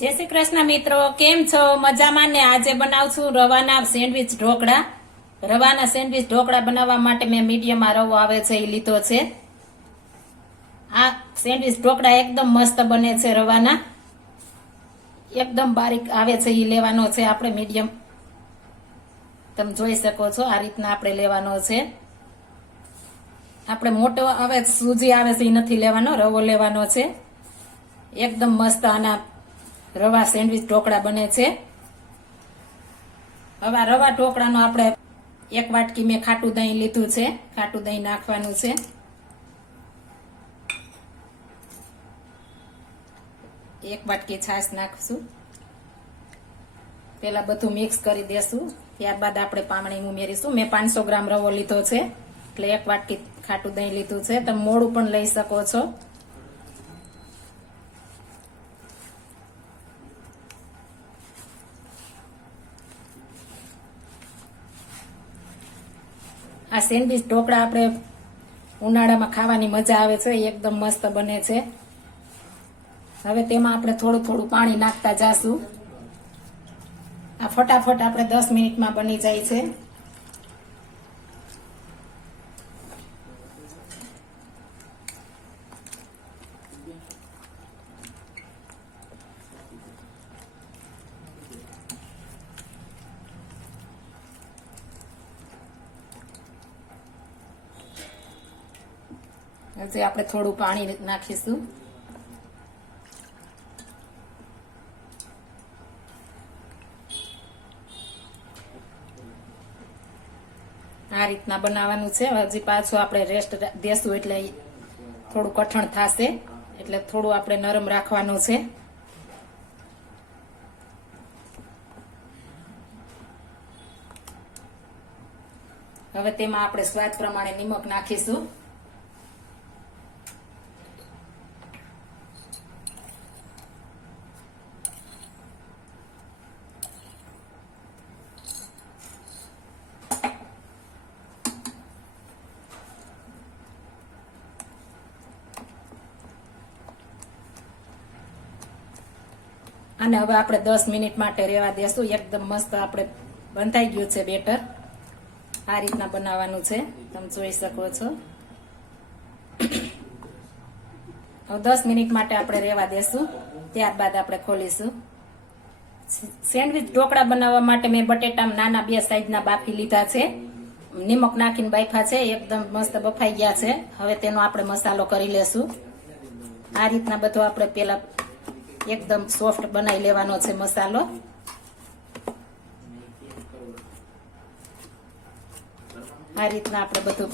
જય શ્રી કૃષ્ણ મિત્રો, કેમ છો? મજામાં ને? આજે બનાવશું રવાના સેન્ડવીચ ઢોકળા. રવાના સેન્ડવીચ ઢોકળા બનાવવા માટે મેં મીડિયમમાં રવો આવે છે એ લીધો છે. આ સેન્ડવીચ ઢોકળા એકદમ મસ્ત બને છે. રવાના એકદમ બારીક આવે છે એ લેવાનો છે આપણે મીડિયમ. તમે જોઈ શકો છો આ રીતના આપણે લેવાનો છે. આપણે મોટો આવે સૂજી આવે છે એ નથી લેવાનો, રવો લેવાનો છે. એકદમ મસ્ત આના રવા સેન્ડવીચ ઢોકળા બને છે. હવે આ રવા ઢોકળાનો આપણે એક વાટકી મેં ખાટું દહીં લીધું છે. ખાટું દહીં નાખવાનું છે. એક વાટકી છાશ નાખશું. પેલા બધું મિક્સ કરી દેશું, ત્યારબાદ આપણે પામણી ઉમેરીશું. મેં 500 ગ્રામ રવો લીધો છે એટલે એક વાટકી ખાટું દહીં લીધું છે. તમે મોડું પણ લઈ શકો છો. આ સેન્ડવીચ ઢોકળા આપણે ઉનાળામાં ખાવાની મજા આવે છે, એકદમ મસ્ત બને છે. હવે તેમાં આપણે થોડું થોડું પાણી નાખતા જાશું. આ ફટાફટ આપણે 10 મિનિટમાં બની જાય છે. હજી આપણે થોડું પાણી નાખીશું. આ રીતના બનાવવાનું છે. હજી પાછું આપણે રેસ્ટ દેશું એટલે થોડું કઠણ થશે, એટલે થોડું આપણે નરમ રાખવાનું છે. હવે તેમાં આપણે સ્વાદ પ્રમાણે નિમક નાખીશું. અને હવે આપણે 10 મિનિટ માટે રહેવા દેશું. એકદમ મસ્ત આપણે બંધાઈ ગયું છે બેટર. આ રીતના બનાવવાનું છે, તમે જોઈ શકો છો. હવે 10 મિનિટ માટે આપણે રહેવા દેશું, ત્યારબાદ આપણે ખોલીશું. સેન્ડવીચ ઢોકળા બનાવવા માટે મેં બટેટા નાના 2 સાઈઝના બાફી લીધા છે. નિમક નાખીને બાફા છે, એકદમ મસ્ત બફાઈ ગયા છે. હવે તેનો આપણે મસાલો કરી લેશું. આ રીતના બધો આપણે પેલા એકદમ સોફ્ટ બનાવી લેવાનો છે મસાલો. આ રીતના આપણે બધું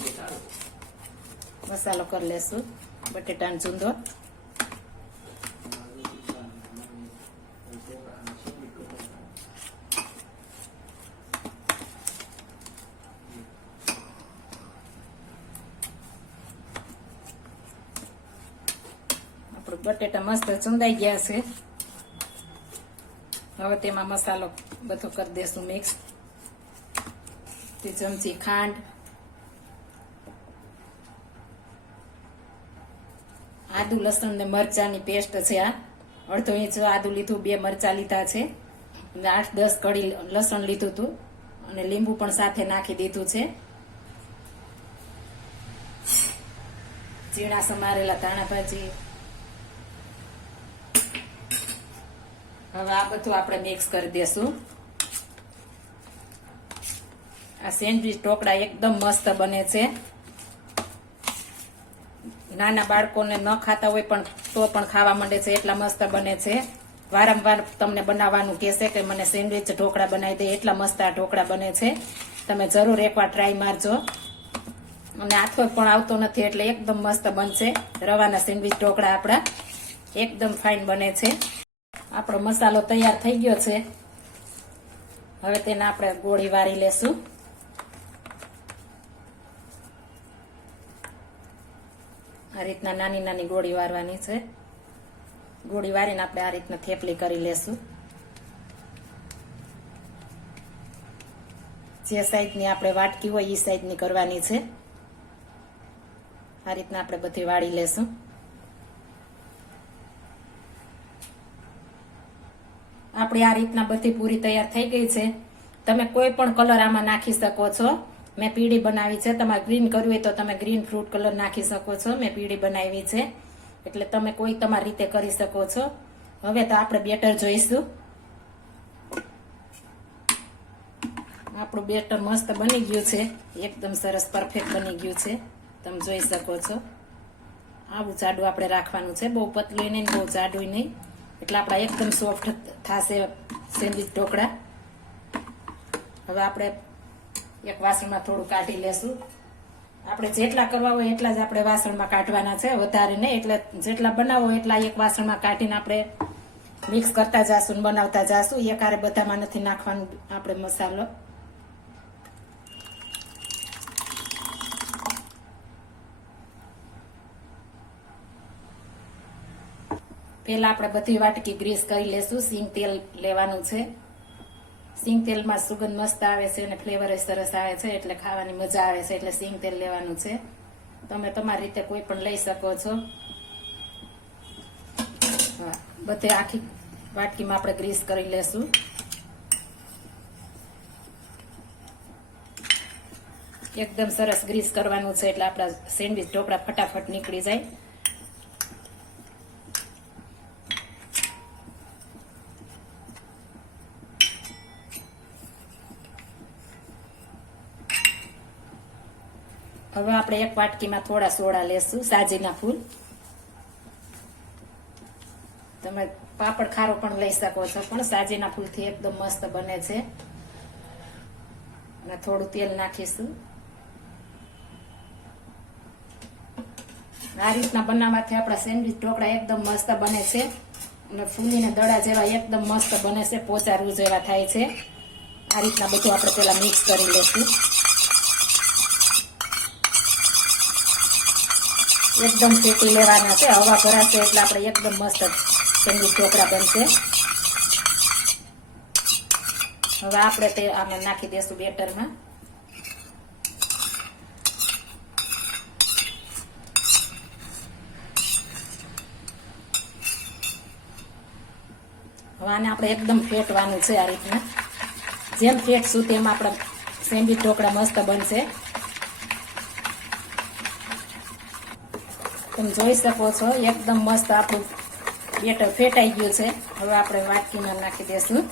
મસાલો કરી લેશું. બટેટાનો ચૂંદો, બટેટા મસ્ત ચૂંદાઈ ગયા છે. હવે તેમાં મસાલો બધો કરી દેશું મિક્સ. 2 ચમચી ખાંડ, આદુ લસણ ને મરચાની પેસ્ટ છે. આ અડધો ઇંચ આદુ લીધું, 2 મરચા લીધા છે, 8-10 કળી લસણ લીધું હતું, અને લીંબુ પણ સાથે નાખી દીધું છે. ઝીણા સમારેલા ધાણા ભાજી. હવે આ બધું આપણે મિક્સ કરી દેશું. આ સેન્ડવીચ ઢોકળા એકદમ મસ્ત બને છે. નાના બાળકોને ન ખાતા હોય પણ તો પણ ખાવા માંડે છે, એટલા મસ્ત બને છે. વારંવાર તમને બનાવવાનું કહેશે કે મને સેન્ડવીચ ઢોકળા બનાવી દે, એટલા મસ્ત આ ઢોકળા બને છે. તમે જરૂર એકવાર ટ્રાય મારજો. અને આથો પણ આવતો નથી એટલે એકદમ મસ્ત બનશે. રવાના સેન્ડવીચ ઢોકળા આપણા એકદમ ફાઇન બને છે. આપણો મસાલો તૈયાર થઈ ગયો છે. હવે તેને આપણે ગોળી વારી લેશું. આ રીતના નાની નાની ગોળી વારવાની છે. ગોળી વારીને આપણે આ રીતના થેપલી કરી લેશું. જે સાઈઝની આપણે વાટકી હોય એ સાઈઝની કરવાની છે. આ રીતના આપણે બધી વાળી લેશું. આપણી આ રીતના બધી પૂરી તૈયાર થઈ ગઈ છે. તમે કોઈ પણ કલર આમાં નાખી શકો છો. મેં પીળી બનાવી છે. તમારે ગ્રીન કરવી હોય તો તમે ગ્રીન ફ્રૂટ કલર નાખી શકો છો. મેં પીળી બનાવી છે એટલે તમે કોઈ તમારી રીતે કરી શકો છો. હવે તો આપણે બેટર જોઈશું. આપણું બેટર મસ્ત બની ગયું છે. એકદમ સરસ પરફેક્ટ બની ગયું છે. તમે જોઈ શકો છો. આવું જાડું આપણે રાખવાનું છે. બહુ પતલું નહીં, બહુ જાડું નહીં. એટલે આપણા એકદમ સોફ્ટ થશે સેન્ડવીચ ઢોકળા. હવે આપણે એક વાસણમાં થોડું કાઢી લેશું. આપણે જેટલા કરવા હોય એટલા જ આપણે વાસણમાં કાઢવાના છે, વધારે નહીં. એટલે જેટલા બનાવો એટલા એક વાસણમાં કાઢીને આપણે મિક્સ કરતા જાશું, બનાવતા જાશું. એકારે બધામાં નથી નાખવાનું આપણે મસાલો. પહેલા આપણે બધી વાટકી ગ્રીસ કરી લેશું. સિંગ તેલ લેવાનું છે. સિંગ તેલમાં સુગંધ મસ્ત આવે છે અને ફ્લેવર સરસ આવે છે એટલે ખાવાની મજા આવે છે. એટલે સિંગ તેલ લેવાનું છે. તમે તમારી રીતે કોઈ પણ લઈ શકો છો. બધે આખી વાટકીમાં આપણે ગ્રીસ કરી લેશું. એકદમ સરસ ગ્રીસ કરવાનું છે એટલે આપણા સેન્ડવીચ ઢોકળા ફટાફટ નીકળી જાય. હવે આપણે એક વાટકીમાં થોડા સોડા લેશું. સાજીના ફૂલ. તમે પાપડ ખારો પણ લઈ શકો છો, પણ સાજીના ફૂલથી એકદમ મસ્ત બને છે. અને થોડું તેલ નાખીશું. આ રીતના બનાવવાથી આપણા સેન્ડવીચ ઢોકળા એકદમ મસ્ત બને છે અને ફૂલીને દડા જેવા એકદમ મસ્ત બને છે, પોચા રૂ જેવા થાય છે. આ રીતના બધું આપણે પેલા મિક્સ કરી લેશું. એકદમ ફેટી લેવાના છે. હવા ભરાશે એટલે આપણે એકદમ મસ્ત સેન્ડવીચ ઢોકળા બનશે. હવે આપણે તે આમાં નાખી દેશું બેટરમાં. હવે આને આપણે એકદમ ફેટવાનું છે. આ રીતના જેમ ફેટશું તેમ આપણા સેન્ડવીચ ઢોકળા મસ્ત બનશે. તમે જોઈ શકો છો એકદમ મસ્ત આપણું બેટર ફેટાઈ ગયું છે. હવે આપણે વાટકીમાં નાખી દેશું.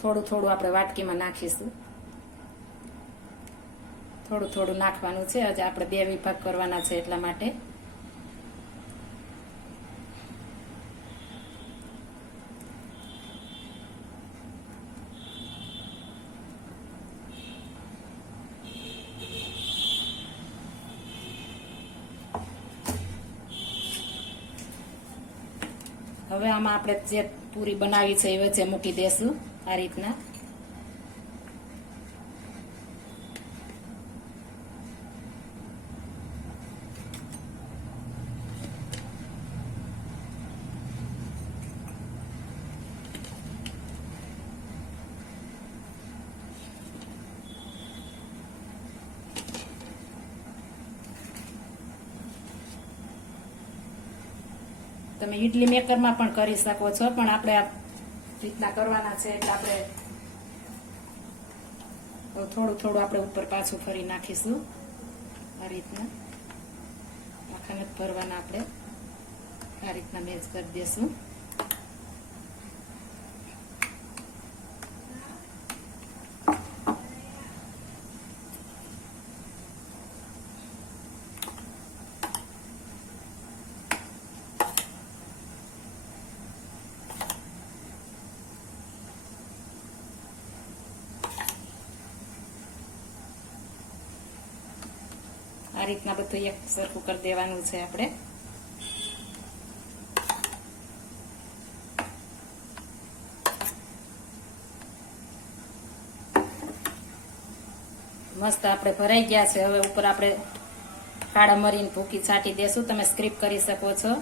થોડું થોડું આપણે વાટકીમાં નાખીશું. થોડું થોડું નાખવાનું છે. હજી આપણે 2 વિભાગ કરવાના છે એટલા માટે. હવે આમાં આપણે જે પૂરી બનાવી છે એ વચ્ચે મૂકી દેશું આ રીતના. તમે ઇડલી મેકરમાં પણ કરી શકો છો, પણ આપણે આ રીતના કરવાના છે એટલે આપણે થોડું થોડું આપણે ઉપર પાછું ફરી નાખીશું. આ રીતના આખા નથી ભરવાના. આપણે આ રીતના મેચ કરી દેશું. આ રીતના બધું એક સરખું કરી દેવાનું છે આપણે. મસ્ત આપણે ભરાઈ ગયા છે. હવે ઉપર આપણે કાળા મરીની ભૂકી છાંટી દેશું. તમે સ્ક્રીપ કરી શકો છો,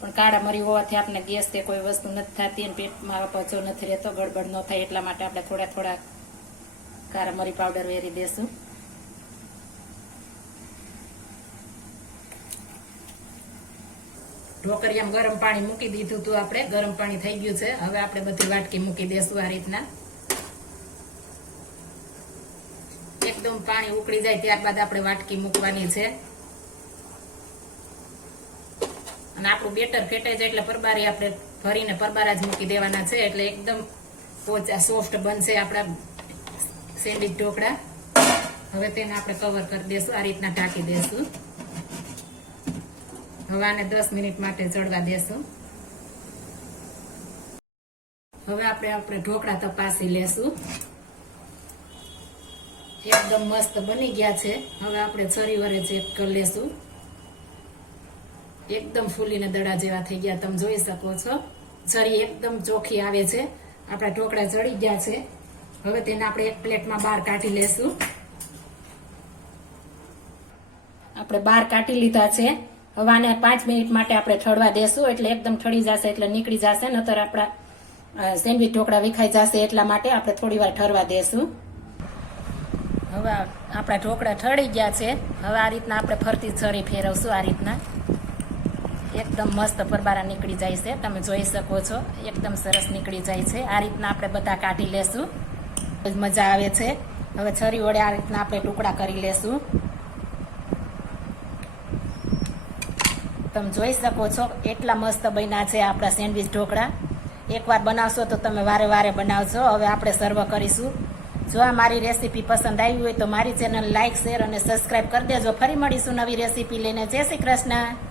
પણ કાળા મરી હોવાથી આપણે ગેસ કે કોઈ વસ્તુ નથી થતી અને પેટમાં પચો નથી રહેતો, ગડબડ ન થાય એટલા માટે આપણે થોડા થોડા કાળા મરી પાવડર વેરી દેશું. ઢોકળિયામાં ગરમ પાણી મૂકી દીધું હતું આપણે, ગરમ પાણી થઈ ગયું છે. હવે આપણે બધી વાટકી મૂકી દેશું આ રીતના. એકદમ પાણી ઉકળી જાય ત્યારબાદ આપણે વાટકી મૂકવાની છે. અને આપણું બેટર ફેટાઈ જાય એટલે પરબારી આપણે ભરીને પરબારા જ મૂકી દેવાના છે, એટલે એકદમ પોચા સોફ્ટ બનશે આપણા સેન્ડવીચ ઢોકળા. હવે તેને આપણે કવર કરી દેશું, આ રીતના ઢાંકી દેશું. હવે આને 10 મિનિટ માટે ચડવા દેશું. હવે આપણે ઢોકળા તપાસી લેશું. એકદમ મસ્ત બની ગયા છે. હવે આપણે છરી વડે ચેક કરી લેશું. એકદમ ફૂલીને દડા જેવા થઈ ગયા, તમે જોઈ શકો છો. છરી એકદમ ચોખ્ખી આવે છે. આપણા ઢોકળા ચડી ગયા છે. હવે તેને આપણે એક પ્લેટમાં બહાર કાઢી લેશું. આપણે બહાર કાઢી લીધા છે. હવે આને 5 મિનિટ માટે આપણે ઠળવા દેશું, એટલે એકદમ ઠળી જશે એટલે નીકળી જશે, નતર આપણા સેન્ડવીચ ઢોકળા વિખાઈ જશે. એટલા માટે આપણે થોડી વાર ઠરવા દેશું. હવે આપણા ઢોકળા ઠળી ગયા છે. હવે આ રીતના આપણે ફરતી છરી ફેરવશું. આ રીતના એકદમ મસ્ત પરબારા નીકળી જાય છે, તમે જોઈ શકો છો. એકદમ સરસ નીકળી જાય છે. આ રીતના આપણે બધા કાઢી લેશું, મજા આવે છે. હવે છરી વડે આ રીતના આપણે ટુકડા કરી લેશું. તમે જોઈ શકો છો એટલા મસ્ત બન્યા છે આપણા સેન્ડવીચ ઢોકળા. એકવાર બનાવશો તો તમે વારે વારે બનાવજો. હવે આપણે સર્વ કરીશું. જો આ મારી રેસીપી પસંદ આવી હોય તો મારી ચેનલ લાઈક, શેર અને સબસ્ક્રાઈબ કરી દેજો. ફરી મળીશું નવી રેસીપી લઈને. જય શ્રી કૃષ્ણ.